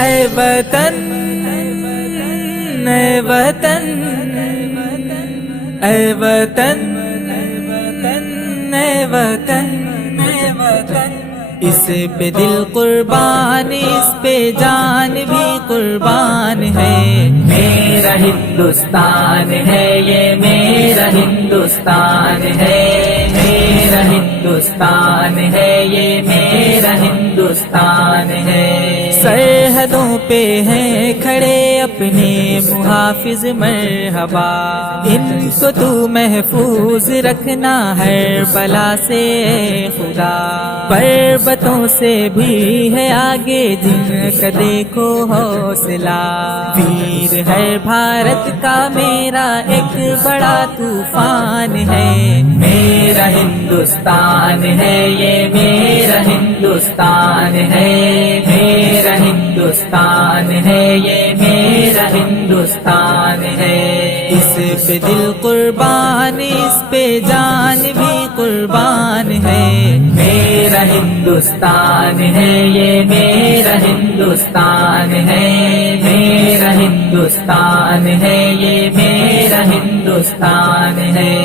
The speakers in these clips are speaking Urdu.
اے وطن اے وطن اے وطن اے وطن اے وطن، اس پہ دل قربان، اس پہ جان بھی قربان ہے۔ میرا ہندوستان ہے یہ، میرا ہندوستان ہے، میرا ہندوستان ہے یہ، میرا ہندوستان ہے۔ سرحدوں پہ ہیں کھڑے اپنے محافظ مرحبا، ان کو تو محفوظ رکھنا ہر بلا سے خدا۔ پربتوں سے بھی ہے آگے جن کا دیکھو حوصلہ، ویر ہے بھارت کا میرا ایک بڑا طوفان ہے۔ میرا ہندوستان ہے یہ، میرا ہندوستان ہے، میرا ہندوستان ہے یہ، میرا ہندوستان ہے۔ اس پہ دل قربان، اس پہ جان بھی قربان ہے۔ میرا ہندوستان ہے یہ، میرا ہندوستان ہے، میرا ہندوستان ہے یہ، میرا ہندوستان ہے۔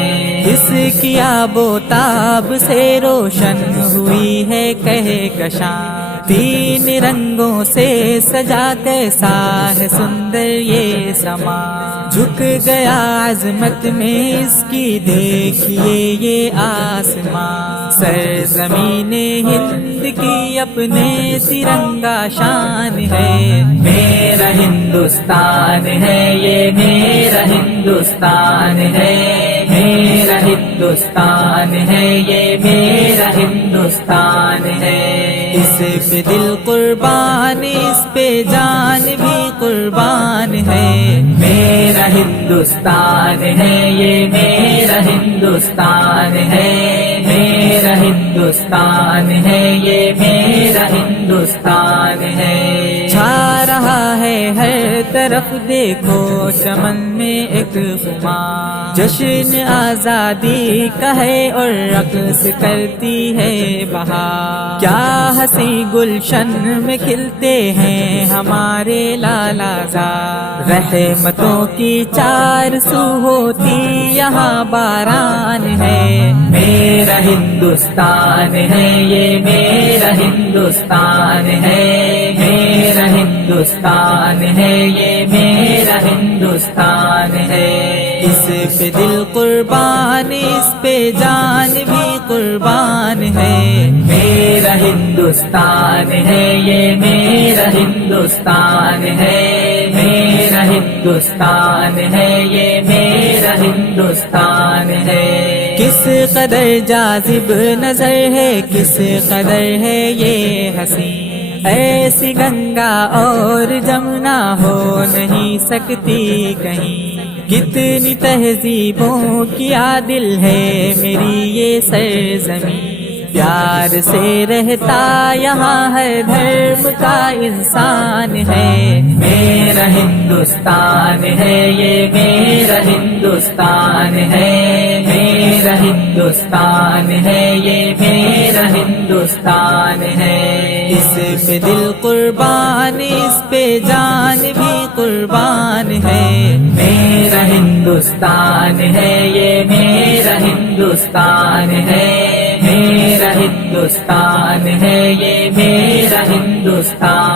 اس کی آب و تاب سے روشن ہوئی ہے کہکشاں، تین رنگوں سے سجا کیسا ہے سندر یہ سما۔ جھک گیا عظمت میں اس کی دیکھیے یہ آسماں، سرزمین ہند کی اپنے ترنگا شان ہے۔ میرا ہندوستان ہے یہ، میرا ہندوستان ہے، میرا ہندوستان ہے یہ، میرا ہندوستان ہے۔ اس پہ دل قربان، اس پہ جان بھی قربان ہے۔ میرا ہندوستان ہے یہ، میرا ہندوستان ہے، میرا ہندوستان ہے یہ، میرا ہندوستان ہے۔ چھا رہا ہے ہر طرف دیکھو چمن میں ایک خمار، جشن آزادی کا ہے اور رقص کرتی ہے بہار۔ کیا ہنسی گلشن میں کھلتے ہیں ہمارے لالا زار، رحمتوں کی چار سو ہوتی یہاں باران ہے۔ میرا ہندوستان ہے یہ، میرا ہندوستان ہے، میرا ہندوستان ہے یہ، میرا ہندوستان ہے۔ اس پہ دل قربان، اس پہ جان بھی قربان ہے۔ میرا ہندوستان ہے یہ، میرا ہندوستان ہے، میرا ہندوستان ہے یہ، میرا ہندوستان ہے۔ کس قدر جاذب نظر ہے، کس قدر ہے یہ حسین، ایسی گنگا اور جمنا ہو نہیں سکتی کہیں۔ کتنی تہذیبوں کی عادل ہے میری یہ سرزمین، پیار سے رہتا یہاں ہر دھرم کا انسان ہے۔ میرا ہندوستان ہے یہ، میرا ہندوستان ہے، میرا ہندوستان ہے یہ، میرا ہندوستان ہے۔ اس پہ دل قربان، اس پہ جان بھی قربان ہے۔ میرا ہندوستان ہے یہ، میرا ہندوستان ہے، میرا ہندوستان ہے یہ، میرا ہندوستان